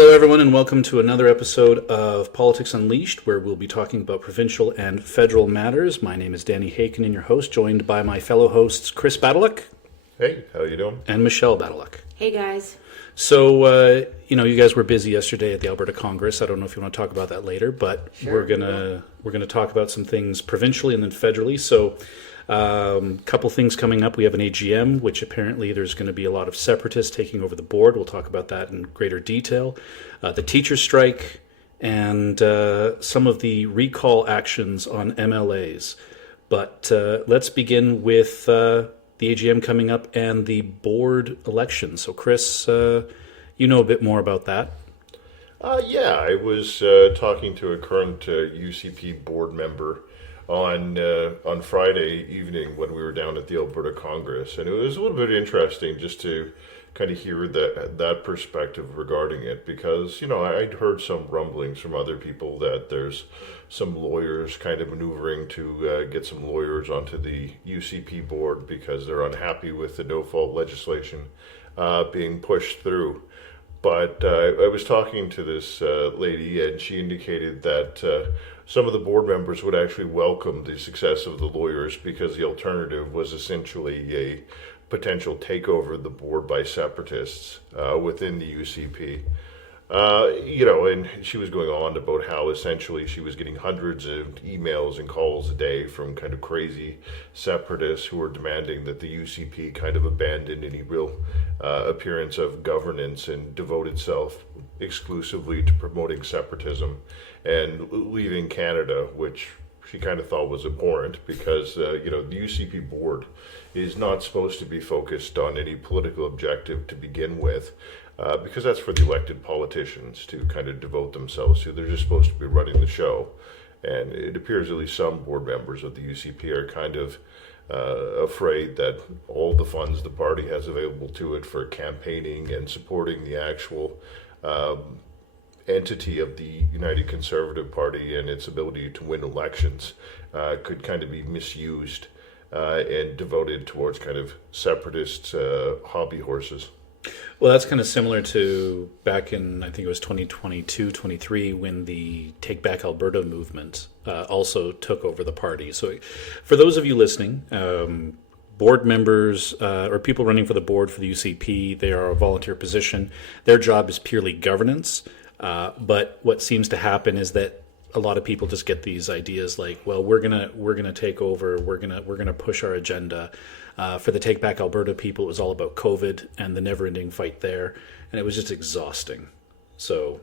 Hello, everyone, and welcome to another episode of Politics Unleashed, where we'll be talking about provincial and federal matters. My name is Danny Haken, your host, joined by my fellow hosts, Chris Badaluk. Hey, how you doing? And Michelle Badaluk. Hey, guys. So, you guys were busy yesterday at the Alberta Congress. I don't know if you want to talk about that later, but Sure, we're gonna talk about some things provincially and then federally. So, couple things coming up. We have an AGM, which apparently there's going to be a lot of separatists taking over the board. We'll talk about that in greater detail. The teacher strike and some of the recall actions on MLAs. But let's begin with the AGM coming up and the board election. So, Chris, you know a bit more about that. Yeah, I was talking to a current UCP board member on Friday evening when we were down at the Alberta Congress, and it was a little bit interesting just to kind of hear that perspective regarding it, because I'd heard some rumblings from other people that there's some lawyers kind of maneuvering to get some lawyers onto the UCP board because they're unhappy with the no-fault legislation being pushed through. But I was talking to this lady, and she indicated that some of the board members would actually welcome the success of the lawyers because the alternative was essentially a potential takeover of the board by separatists within the UCP. And she was going on about how essentially she was getting hundreds of emails and calls a day from kind of crazy separatists who were demanding that the UCP kind of abandon any real appearance of governance and devote itself exclusively to promoting separatism and leaving Canada, which she kind of thought was abhorrent because, the UCP board is not supposed to be focused on any political objective to begin with. Because that's for the elected politicians to kind of devote themselves to. They're just supposed to be running the show. And it appears at least some board members of the UCP are kind of afraid that all the funds the party has available to it for campaigning and supporting the actual entity of the United Conservative Party and its ability to win elections could kind of be misused and devoted towards kind of separatist hobby horses. Well, that's kind of similar to back in, I think it was 2022, 23, when the Take Back Alberta movement also took over the party. So for those of you listening, board members or people running for the board for the UCP, they are a volunteer position. Their job is purely governance. But what seems to happen is that a lot of people just get these ideas like, well, we're gonna take over, we're gonna push our agenda. For the Take Back Alberta people, it was all about COVID and the never-ending fight there, and it was just exhausting. So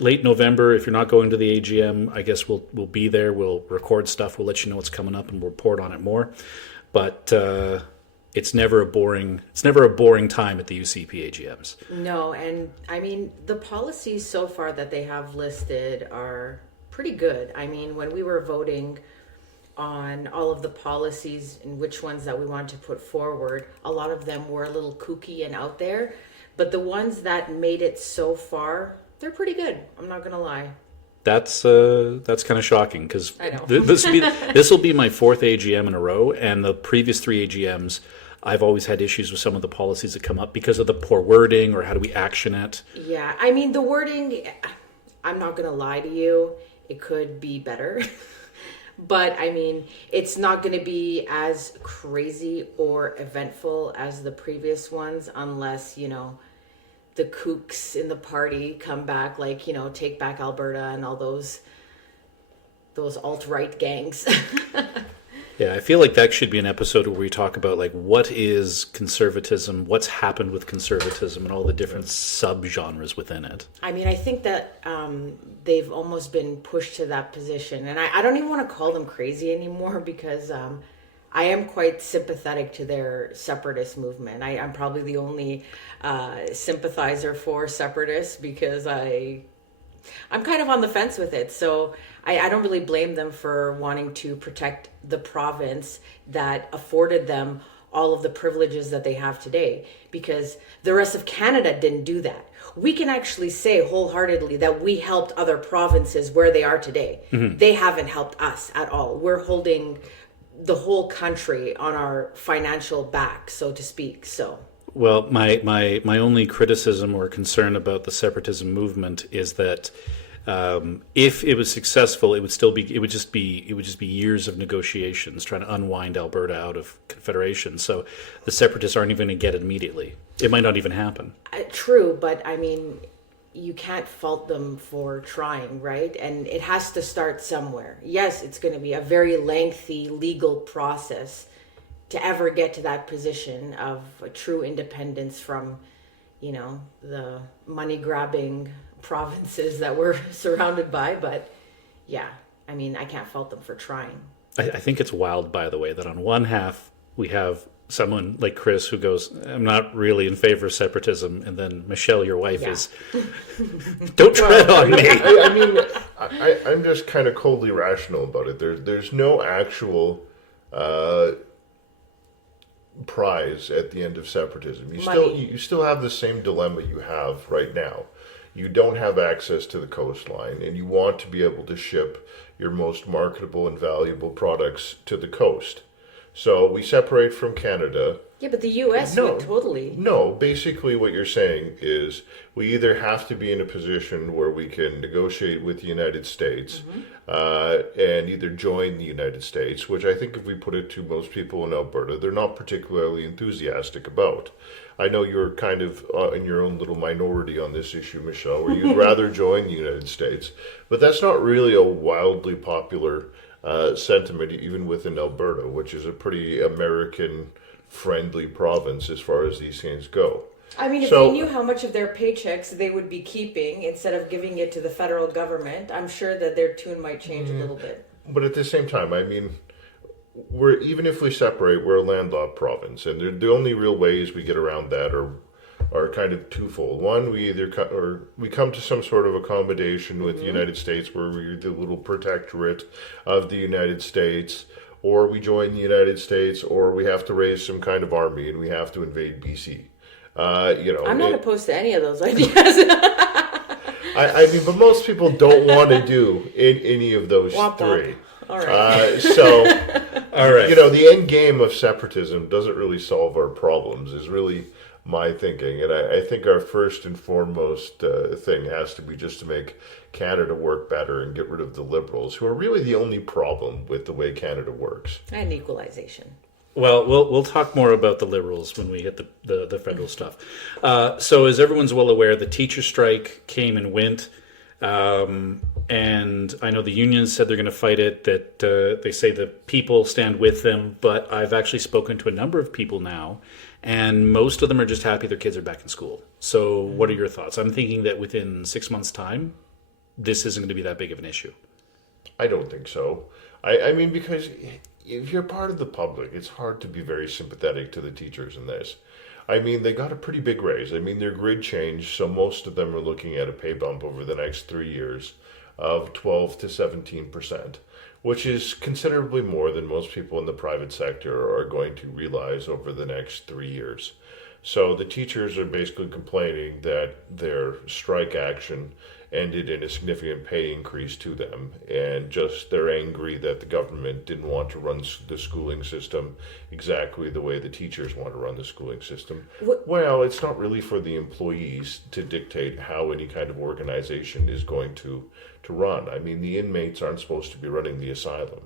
late November, if you're not going to the AGM, I guess we'll be there. We'll record stuff. We'll let you know what's coming up, and we'll report on it more. But it's never a boring time at the UCP AGMs. No, and I mean, the policies so far that they have listed are pretty good. I mean, when we were voting on all of the policies and which ones that we wanted to put forward, a lot of them were a little kooky and out there. But the ones that made it so far, they're pretty good. I'm not going to lie. That's kind of shocking because this will be my fourth AGM in a row, and the previous three AGMs, I've always had issues with some of the policies that come up because of the poor wording or how do we action it. Yeah, I mean, the wording, I'm not going to lie to you, it could be better. But I mean, it's not going to be as crazy or eventful as the previous ones unless, the kooks in the party come back, like, Take Back Alberta and all those alt-right gangs. Yeah, I feel like that should be an episode where we talk about like what is conservatism, what's happened with conservatism, and all the different subgenres within it. I mean, I think that they've almost been pushed to that position, and I don't even want to call them crazy anymore because I am quite sympathetic to their separatist movement. I'm probably the only sympathizer for separatists because I'm kind of on the fence with it. So I don't really blame them for wanting to protect the province that afforded them all of the privileges that they have today, because the rest of Canada didn't do that. We can actually say wholeheartedly that we helped other provinces where they are today. Mm-hmm. They haven't helped us at all. We're holding the whole country on our financial back, so to speak. So Well, my only criticism or concern about the separatism movement is that if it was successful, it would just be years of negotiations trying to unwind Alberta out of Confederation. So the separatists aren't even going to get it immediately. It might not even happen. True, but I mean, you can't fault them for trying, right? And it has to start somewhere. Yes, it's going to be a very lengthy legal process to ever get to that position of a true independence from, the money-grabbing provinces that we're surrounded by. But yeah, I mean, I can't fault them for trying. I think it's wild, by the way, that on one half we have someone like Chris who goes, I'm not really in favor of separatism, and then Michelle, your wife, is, don't tread on me. I mean, I'm just kind of coldly rational about it. There's no actual prize at the end of separatism. You still have the same dilemma you have right now. You don't have access to the coastline, and you want to be able to ship your most marketable and valuable products to the coast. So we separate from Canada. Yeah, but the U.S. would totally. No, basically what you're saying is we either have to be in a position where we can negotiate with the United States and either join the United States, which I think if we put it to most people in Alberta, they're not particularly enthusiastic about. I know you're kind of in your own little minority on this issue, Michelle, where you'd rather join the United States, but that's not really a wildly popular sentiment even within Alberta, which is a pretty American-friendly province as far as these things go. I mean, if they knew how much of their paychecks they would be keeping instead of giving it to the federal government, I'm sure that their tune might change a little bit. But at the same time, I mean, even if we separate, we're a landlocked province, and the only real ways we get around that are kind of twofold. One, we either we come to some sort of accommodation with the United States, where we're the little protectorate of the United States, or we join the United States, or we have to raise some kind of army and we have to invade BC. I'm not opposed to any of those ideas. I mean, but most people don't want to do any of those three. All right. All right. The end game of separatism doesn't really solve our problems, is really my thinking. And I think our first and foremost thing has to be just to make Canada work better and get rid of the Liberals, who are really the only problem with the way Canada works. And equalization. Well, we'll talk more about the Liberals when we hit the federal stuff. So as everyone's well aware, the teacher strike came and went. And I know the unions said they're going to fight it, that they say the people stand with them. But I've actually spoken to a number of people now, and most of them are just happy their kids are back in school. So what are your thoughts? I'm thinking that within 6 months' time, this isn't going to be that big of an issue. I don't think so. I mean, because if you're part of the public, it's hard to be very sympathetic to the teachers in this. I mean, they got a pretty big raise. I mean, their grid changed, so most of them are looking at a pay bump over the next 3 years of 12 to 17%, which is considerably more than most people in the private sector are going to realize over the next 3 years. So the teachers are basically complaining that their strike action ended in a significant pay increase to them, and just they're angry that the government didn't want to run the schooling system exactly the way the teachers want to run the schooling system. Well, it's not really for the employees to dictate how any kind of organization is going to run. I mean, the inmates aren't supposed to be running the asylum.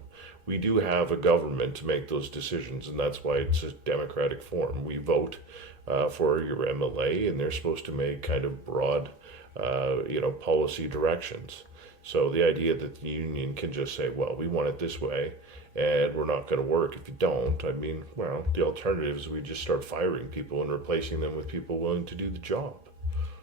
We do have a government to make those decisions, and that's why it's a democratic form. We vote for your MLA, and they're supposed to make kind of broad policy directions. So the idea that the union can just say, well, we want it this way, and we're not going to work if you don't. I mean, well, the alternative is we just start firing people and replacing them with people willing to do the job.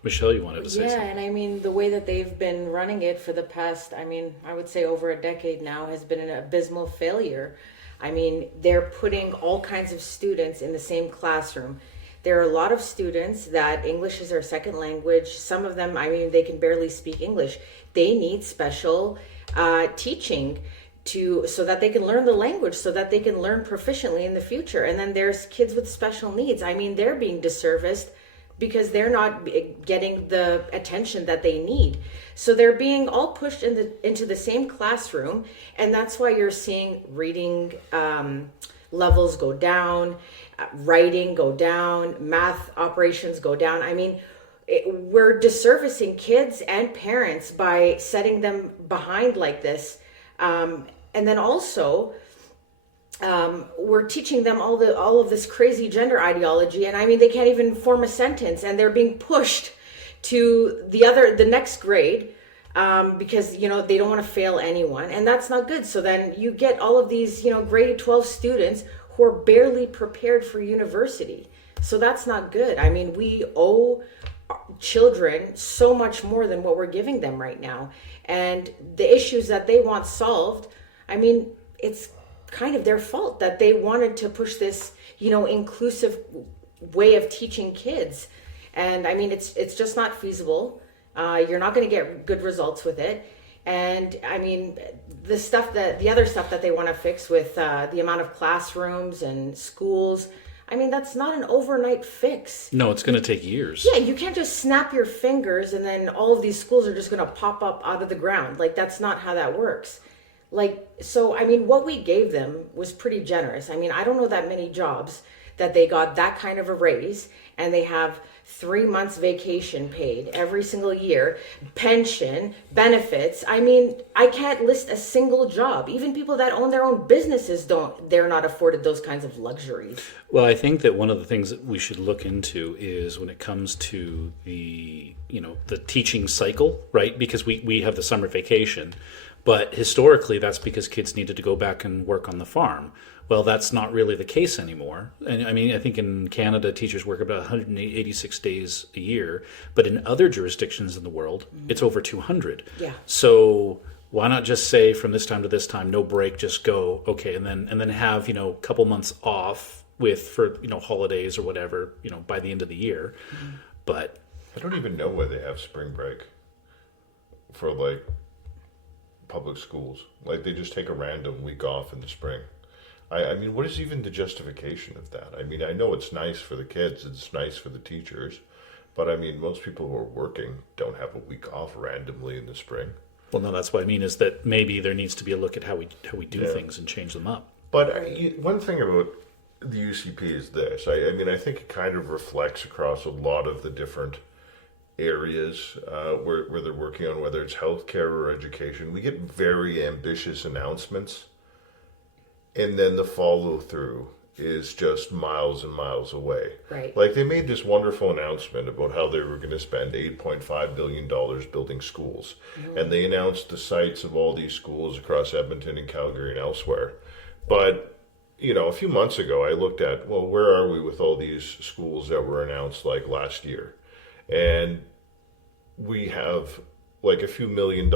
Michelle, you wanted to say something? Yeah, and I mean, the way that they've been running it for the past, I would say over a decade now, has been an abysmal failure. I mean, they're putting all kinds of students in the same classroom. There are a lot of students that English is their second language. Some of them, they can barely speak English. They need special teaching so that they can learn the language, so that they can learn proficiently in the future. And then there's kids with special needs. They're being disserviced because they're not getting the attention that they need. So they're being all pushed into the same classroom, and that's why you're seeing reading levels go down, writing go down, math operations go down. I mean, we're disservicing kids and parents by setting them behind like this. And then also, we're teaching them all of this crazy gender ideology, and I mean, they can't even form a sentence, and they're being pushed to the next grade because they don't want to fail anyone, and that's not good. So then you get all of these grade 12 students who are barely prepared for university. So that's not good. I mean, we owe children so much more than what we're giving them right now, and the issues that they want solved, I mean, it's kind of their fault that they wanted to push this inclusive way of teaching kids. And I mean, it's just not feasible. You're not going to get good results with it. And I mean, the other stuff that they want to fix with the amount of classrooms and schools, I mean, that's not an overnight fix. No, it's going to take years. Yeah, you can't just snap your fingers and then all of these schools are just going to pop up out of the ground. Like, that's not how that works. So, I mean, what we gave them was pretty generous. I mean, I don't know that many jobs that they got that kind of a raise, and they have 3 months vacation paid every single year, pension, benefits. I mean, I can't list a single job. Even people that own their own businesses they're not afforded those kinds of luxuries. Well, I think that one of the things that we should look into is when it comes to the teaching cycle, right? Because we have the summer vacation. But historically, that's because kids needed to go back and work on the farm. Well, that's not really the case anymore. And I mean, I think in Canada, teachers work about 186 days a year. But in other jurisdictions in the world, it's over 200. Yeah. So why not just say from this time to this time, no break, just go, okay, and then have a couple months off for holidays or whatever by the end of the year. But I don't even know why they have spring break for public schools. They just take a random week off in the spring. I mean, what is even the justification of that? I mean, I know it's nice for the kids, it's nice for the teachers, but I mean, most people who are working don't have a week off randomly in the spring. Well, no, that's what I mean is that maybe there needs to be a look at how we do things and change them up. But one thing about the UCP is this. I mean, I think it kind of reflects across a lot of the different areas where they're working on, whether it's healthcare or education. We get very ambitious announcements, and then the follow through is just miles and miles away. Right. They made this wonderful announcement about how they were going to spend $8.5 billion building schools. Mm-hmm. And they announced the sites of all these schools across Edmonton and Calgary and elsewhere. But a few months ago, I looked at, well, where are we with all these schools that were announced last year? And we have a few $1 million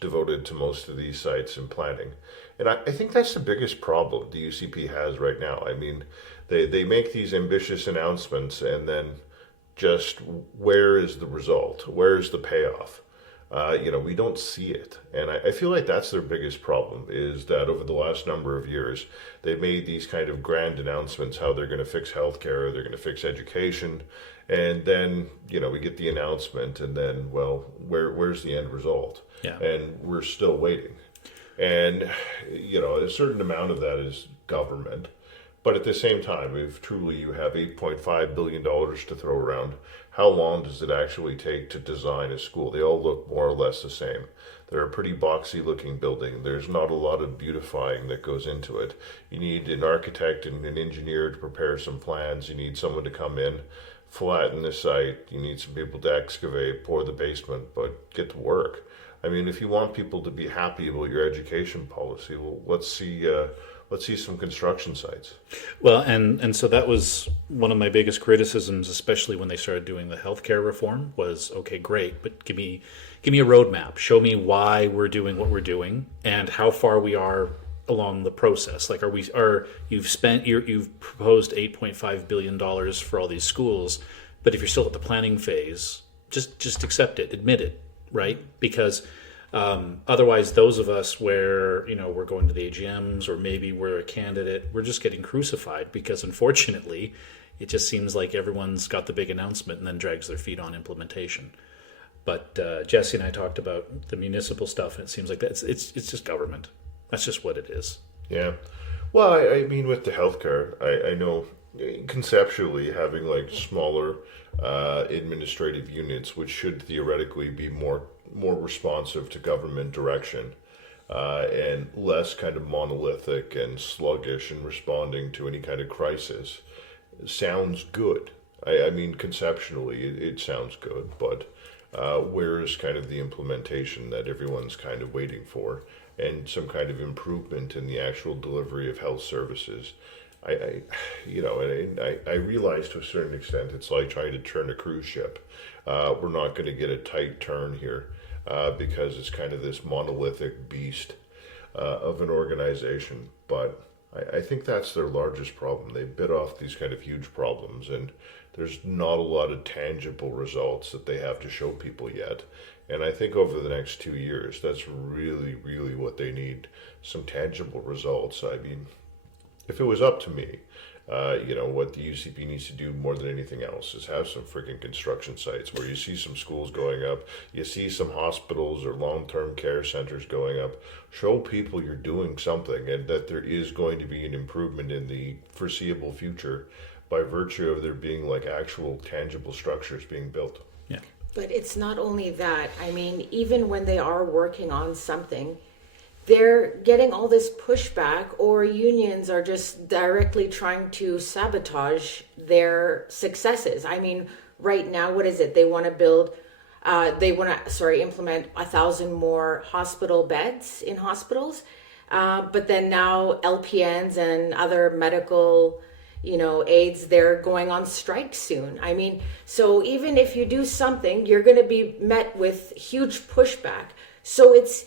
devoted to most of these sites in planning. And I think that's the biggest problem the UCP has right now. I mean, they make these ambitious announcements, and then just where is the result? Where is the payoff? We don't see it. And I feel like that's their biggest problem, is that over the last number of years, they've made these kind of grand announcements, how they're going to fix healthcare, they're going to fix education. And then, we get the announcement, and then, well, where's the end result? Yeah. And we're still waiting. And, a certain amount of that is government. But at the same time, if truly you have $8.5 billion to throw around, how long does it actually take to design a school? They all look more or less the same. They're a pretty boxy looking building. There's not a lot of beautifying that goes into it. You need an architect and an engineer to prepare some plans. You need someone to come in, flatten the site. You need some people to excavate, pour the basement, but get to work. I mean, if you want people to be happy about your education policy, well, let's see some construction sites. Well, and so that was one of my biggest criticisms, especially when they started doing the healthcare reform, was, okay, great, but give me a roadmap. Show me why we're doing what we're doing and how far we are along the process. You've proposed $8.5 billion for all these schools, but if you're still at the planning phase, just accept it, admit it, right? Because otherwise, those of us where we're going to the AGMs or maybe we're a candidate, we're just getting crucified because unfortunately, it just seems like everyone's got the big announcement and then drags their feet on implementation. But Jesse and I talked about the municipal stuff, and it seems like it's just government. That's just what it is. Yeah. Well, I mean, with the healthcare, I know conceptually having like smaller administrative units, which should theoretically be more responsive to government direction, and less kind of monolithic and sluggish in responding to any kind of crisis, sounds good. I mean, conceptually, it sounds good, but where is kind of the implementation that everyone's kind of waiting for, and some kind of improvement in the actual delivery of health services? I realize to a certain extent it's like trying to turn a cruise ship. We're not going to get a tight turn here because it's kind of this monolithic beast of an organization. But I think that's their largest problem. They bit off these kind of huge problems, and there's not a lot of tangible results that they have to show people yet. And I think over the next 2 years, that's really, really what they need, some tangible results. I mean, if it was up to me, what the UCP needs to do more than anything else is have some freaking construction sites where you see some schools going up, you see some hospitals or long-term care centers going up. Show people you're doing something and that there is going to be an improvement in the foreseeable future by virtue of there being like actual tangible structures being built. Yeah. But it's not only that. I mean, even when they are working on something, they're getting all this pushback, or unions are just directly trying to sabotage their successes. I mean, right now, what is it? They want to implement 1,000 more hospital beds in hospitals. But then now LPNs and other medical, aides, they're going on strike soon. I mean, so even if you do something, you're going to be met with huge pushback. So it's,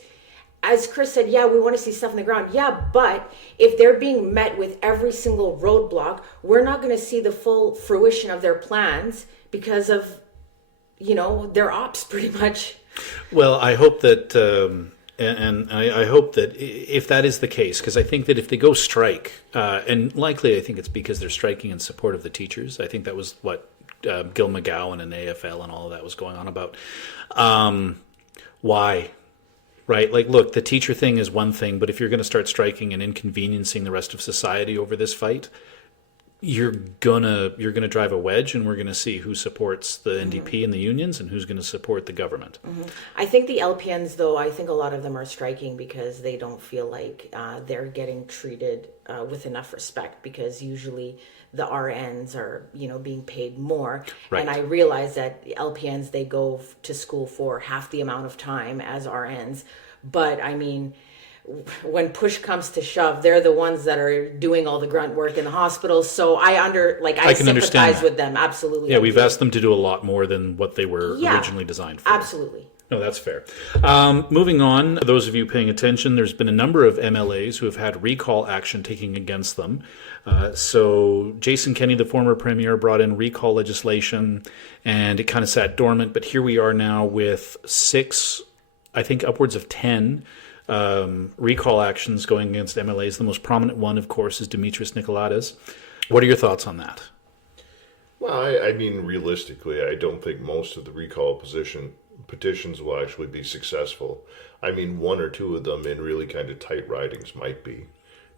as Chris said, yeah, we want to see stuff on the ground. Yeah, but if they're being met with every single roadblock, we're not going to see the full fruition of their plans because of, their ops pretty much. Well, I hope that, I hope that if that is the case, because I think that if they go strike, and likely I think it's because they're striking in support of the teachers. I think that was what Gil McGowan and AFL and all of that was going on about. Why? Right? Like, look, the teacher thing is one thing, but if you're going to start striking and inconveniencing the rest of society over this fight, you're gonna drive a wedge, and we're gonna see who supports the NDP and the unions and who's gonna support the government. Mm-hmm. I think the LPNs, though, I think a lot of them are striking because they don't feel like they're getting treated with enough respect, because usually the RNs are, being paid more. Right. And I realize that LPNs, they go to school for half the amount of time as RNs. But I mean, when push comes to shove, they're the ones that are doing all the grunt work in the hospitals. So I can sympathize with them. Absolutely. Yeah, we've asked them to do a lot more than what they were originally designed for. Absolutely. No, that's fair. Moving on, those of you paying attention, there's been a number of MLAs who have had recall action taken against them. So Jason Kenney, the former premier, brought in recall legislation, and it kind of sat dormant. But here we are now with 6, I think upwards of 10 recall actions going against MLAs. The most prominent one, of course, is Dimitris Nicolaides. What are your thoughts on that? Well, I mean, realistically, I don't think most of the recall petitions will actually be successful. I mean, 1 or 2 of them in really kind of tight ridings might be,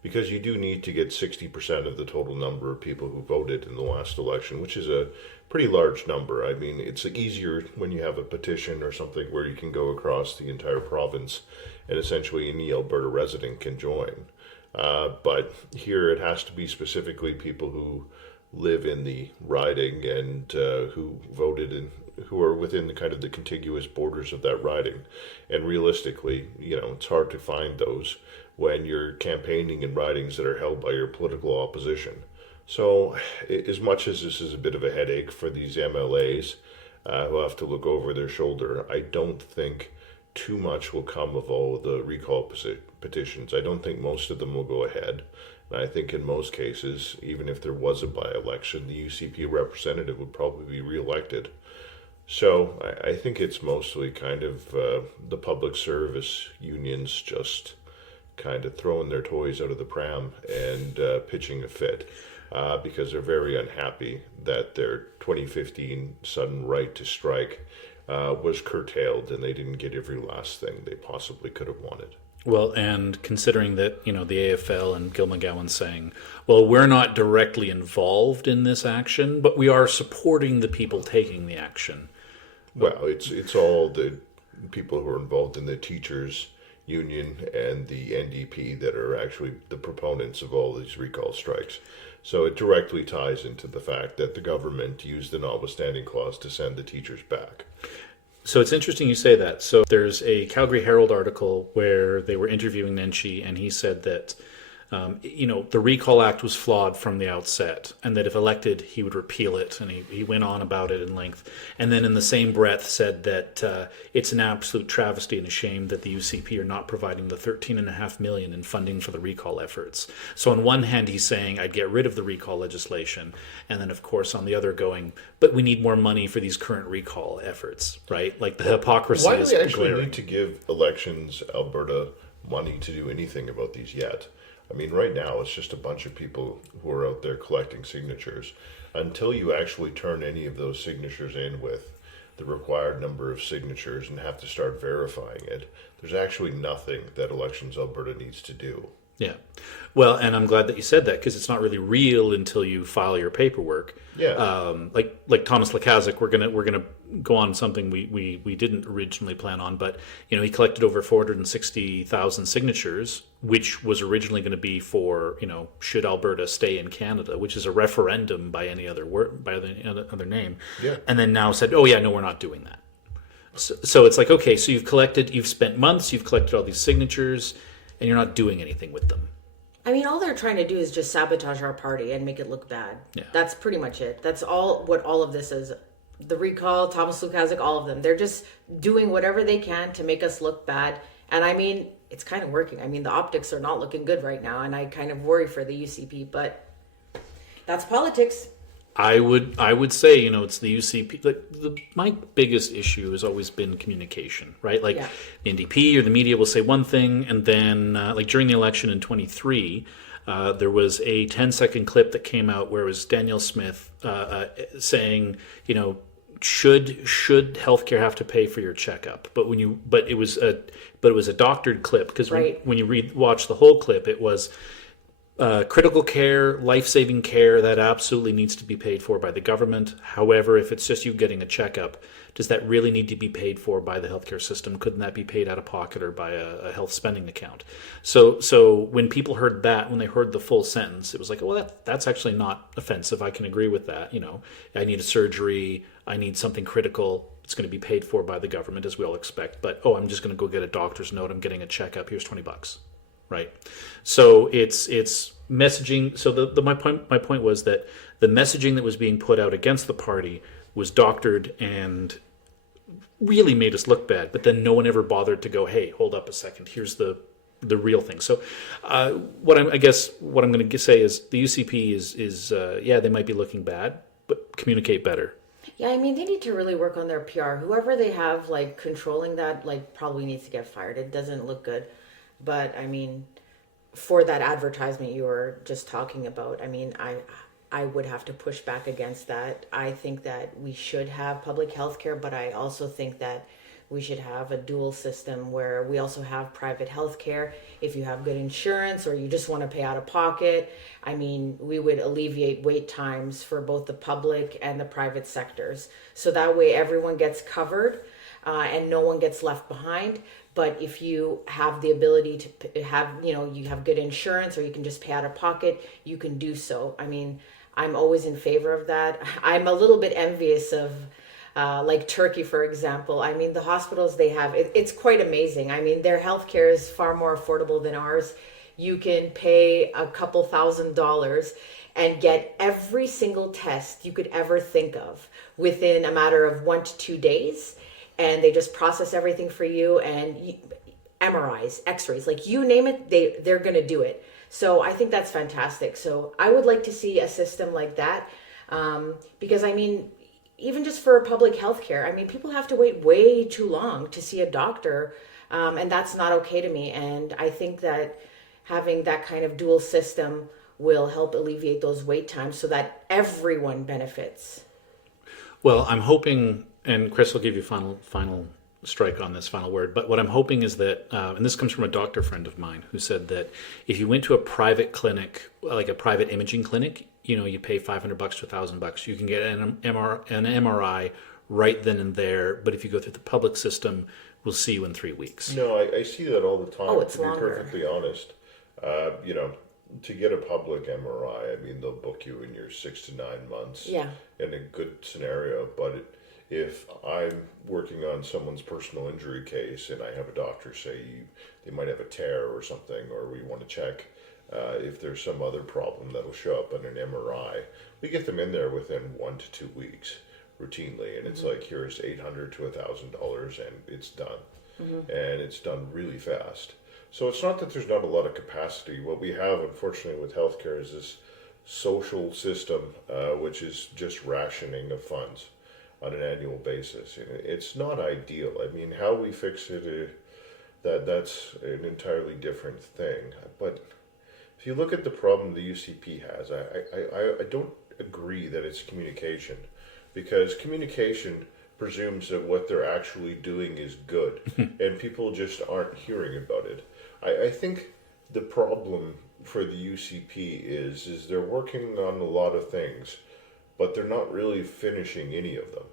because you do need to get 60% of the total number of people who voted in the last election, which is a pretty large number. I mean, it's easier when you have a petition or something where you can go across the entire province and essentially any Alberta resident can join. But here it has to be specifically people who live in the riding and who voted and who are within the kind of the contiguous borders of that riding. And realistically, it's hard to find those when you're campaigning in ridings that are held by your political opposition. So as much as this is a bit of a headache for these MLAs who have to look over their shoulder, I don't think too much will come of all the recall petitions. I don't think most of them will go ahead. And I think in most cases, even if there was a by-election, the UCP representative would probably be reelected. So I think it's mostly kind of the public service unions just kind of throwing their toys out of the pram and pitching a fit because they're very unhappy that their 2015 sudden right to strike was curtailed and they didn't get every last thing they possibly could have wanted. Well, and considering that, the AFL and Gil McGowan saying, well, we're not directly involved in this action, but we are supporting the people taking the action. Well, it's all the people who are involved in the teachers union and the NDP that are actually the proponents of all these recall strikes. So it directly ties into the fact that the government used the notwithstanding clause to send the teachers back. So it's interesting you say that. So there's a Calgary Herald article where they were interviewing Nenshi, and he said that, the Recall Act was flawed from the outset, and that if elected, he would repeal it. And he went on about it in length. And then in the same breath said that it's an absolute travesty and a shame that the UCP are not providing the $13.5 million in funding for the recall efforts. So on one hand, he's saying, I'd get rid of the recall legislation. And then, of course, on the other going, but we need more money for these current recall efforts, right? Like the hypocrisy Why do is we actually glaring. need to give Elections Alberta money to do anything about these yet? I mean, right now it's just a bunch of people who are out there collecting signatures. Until you actually turn any of those signatures in with the required number of signatures and have to start verifying it, there's actually nothing that Elections Alberta needs to do. Yeah. Well, and I'm glad that you said that, because it's not really real until you file your paperwork. Yeah. Like Thomas Lakazik, we're gonna go on something we didn't originally plan on, but he collected over 460,000 signatures, which was originally going to be for should Alberta stay in Canada, which is a referendum by any other other name. Yeah. And then now said, oh yeah, no, we're not doing that. So it's like, okay, so you've spent months, you've collected all these signatures, and you're not doing anything with them. I mean, all they're trying to do is just sabotage our party and make it look bad. Yeah. That's pretty much it. That's what all of this is. The recall, Thomas Lukasik, all of them. They're just doing whatever they can to make us look bad. And I mean, it's kind of working. I mean, the optics are not looking good right now, and I kind of worry for the UCP, but that's politics. I would say, it's the UCP. My biggest issue has always been communication, right? Like the NDP or the media will say one thing, and then like during the election in 23, there was a 10-second clip that came out where it was Danielle Smith saying, should healthcare have to pay for your checkup? But it was a doctored clip, because when you watch the whole clip, it was. Critical care, life-saving care, that absolutely needs to be paid for by the government. However, if it's just you getting a checkup, does that really need to be paid for by the healthcare system? Couldn't that be paid out of pocket or by a health spending account? So when people heard that, when they heard the full sentence, it was like, well, that's actually not offensive. I can agree with that. I need a surgery. I need something critical. It's going to be paid for by the government, as we all expect. But, I'm just going to go get a doctor's note. I'm getting a checkup. Here's $20. Right. So it's messaging. So my point was that the messaging that was being put out against the party was doctored and really made us look bad. But then no one ever bothered to go, hey, hold up a second. Here's the real thing. So what I'm going to say is the UCP is they might be looking bad, but communicate better. Yeah, I mean, they need to really work on their PR. Whoever they have controlling that probably needs to get fired. It doesn't look good. But I mean, for that advertisement you were just talking about, I mean, I would have to push back against that. I think that we should have public health care, but I also think that we should have a dual system where we also have private health care. If you have good insurance or you just want to pay out of pocket, I mean, we would alleviate wait times for both the public and the private sectors. So that way everyone gets covered and no one gets left behind. But if you have the ability to have, you have good insurance or you can just pay out of pocket, you can do so. I mean, I'm always in favor of that. I'm a little bit envious of like Turkey, for example. I mean, the hospitals they have, it's quite amazing. I mean, their healthcare is far more affordable than ours. You can pay a couple $1,000s and get every single test you could ever think of within a matter of 1 to 2 days. And they just process everything for you, and MRIs, X-rays, like you name it, they're going to do it. So I think that's fantastic. So I would like to see a system like that, because I mean, even just for public health care, I mean, people have to wait way too long to see a doctor, and that's not okay to me. And I think that having that kind of dual system will help alleviate those wait times so that everyone benefits. Well, I'm hoping, and Chris will give you final strike on this final word, but what I'm hoping is that, and this comes from a doctor friend of mine who said that if you went to a private clinic, like a private imaging clinic, you pay $500 to $1,000. You can get an MRI right then and there, but if you go through the public system, we'll see you in 3 weeks. No, I see that all the time. Oh, it's to be longer. perfectly honest, to get a public MRI, I mean, they'll book you in your 6 to 9 months. Yeah. In a good scenario, but if I'm working on someone's personal injury case and I have a doctor say they might have a tear or something, or we want to check if there's some other problem that'll show up on an MRI, we get them in there within 1 to 2 weeks routinely, and it's like, here's $800 to $1,000 and it's done. And it's done really fast. So it's not that there's not a lot of capacity. What we have, unfortunately, with healthcare is this social system, which is just rationing of funds on an annual basis. And it's not ideal. I mean, how we fix it, that's an entirely different thing. But if you look at the problem the UCP has, I don't agree that it's communication, because communication presumes that what they're actually doing is good, and people just aren't hearing about it. I think the problem for the UCP is they're working on a lot of things, but they're not really finishing any of them.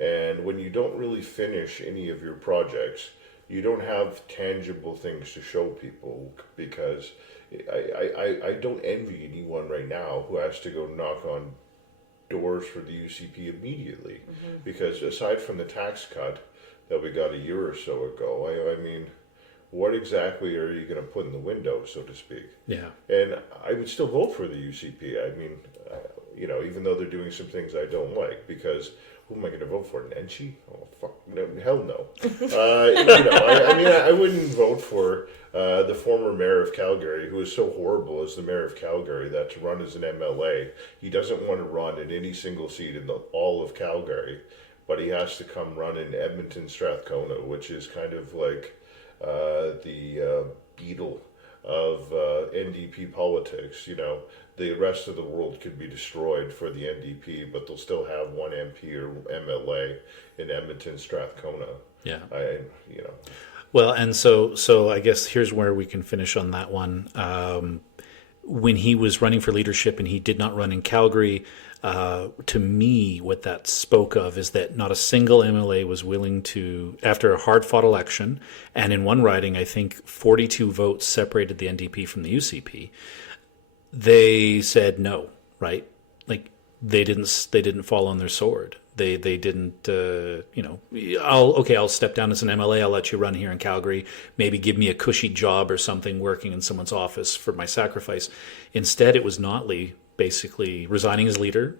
And when you don't really finish any of your projects, you don't have tangible things to show people, because I don't envy anyone right now who has to go knock on doors for the UCP immediately, because aside from the tax cut that we got a year or so ago, I mean, what exactly are you going to put in the window, so to speak? Yeah. And I would still vote for the UCP. I mean, even though they're doing some things I don't like, because who am I going to vote for? Nenshi? Oh, fuck, no, hell no. I wouldn't vote for the former mayor of Calgary, who is so horrible as the mayor of Calgary that to run as an MLA, he doesn't want to run in any single seat in all of Calgary, but he has to come run in Edmonton, Strathcona, which is kind of like the Beetle of NDP politics. The rest of the world could be destroyed for the NDP, but they'll still have one MP or MLA in Edmonton, Strathcona. Yeah. Well, and so I guess here's where we can finish on that one. When he was running for leadership and he did not run in Calgary, to me, what that spoke of is that not a single MLA was willing to, after a hard-fought election, and in one riding, I think 42 votes separated the NDP from the UCP. They said no, right? Like they didn't fall on their sword. They didn't, I'll step down as an MLA. I'll let you run here in Calgary. Maybe give me a cushy job or something working in someone's office for my sacrifice. Instead, it was Notley basically resigning as leader.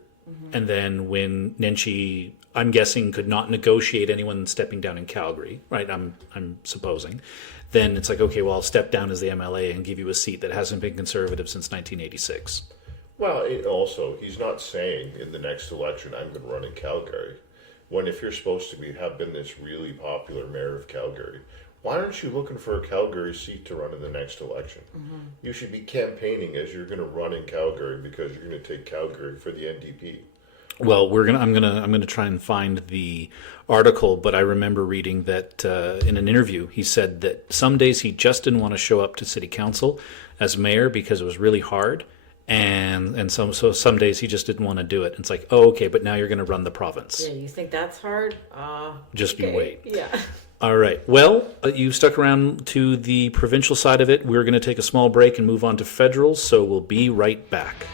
And then when Nenshi, I'm guessing, could not negotiate anyone stepping down in Calgary, right? I'm supposing. Then it's like, okay, well, I'll step down as the MLA and give you a seat that hasn't been conservative since 1986. Well, also, he's not saying in the next election, I'm going to run in Calgary, when if you're supposed to have been this really popular mayor of Calgary, why aren't you looking for a Calgary seat to run in the next election? You should be campaigning as you're going to run in Calgary, because you're going to take Calgary for the NDP. Well, I'm gonna try and find the article, but I remember reading that in an interview he said that some days he just didn't want to show up to city council as mayor because it was really hard, and some days he just didn't want to do it. And it's like, oh, okay, but now you're going to run the province. Yeah, you think that's hard? Just okay. you wait. Yeah. All right. Well, you stuck around to the provincial side of it. We're going to take a small break and move on to federal, so we'll be right back.